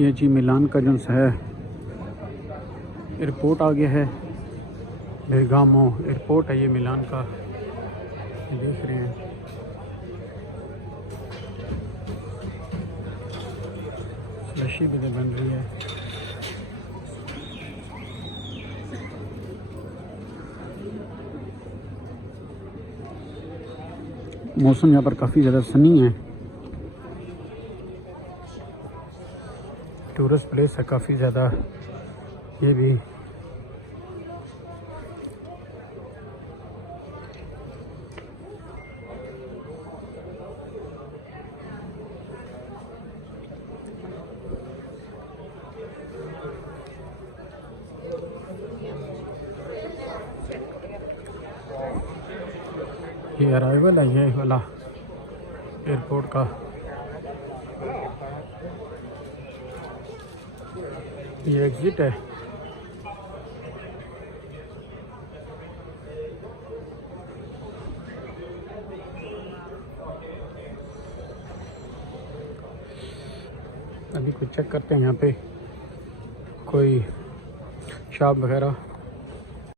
ये जी मिलान का जो है एयरपोर्ट आ गया है। बेरगामो एयरपोर्ट है ये मिलान का, देख रहे हैं। लस्सी भी बन रही है। मौसम यहाँ पर काफ़ी ज़्यादा सनी है। टूरिस्ट प्लेस है काफ़ी ज़्यादा ये भी। ये अराइवल है ये वाला एयरपोर्ट का। ये एग्ज़िट है। अभी कुछ चेक करते हैं यहाँ पे कोई शॉप वगैरह।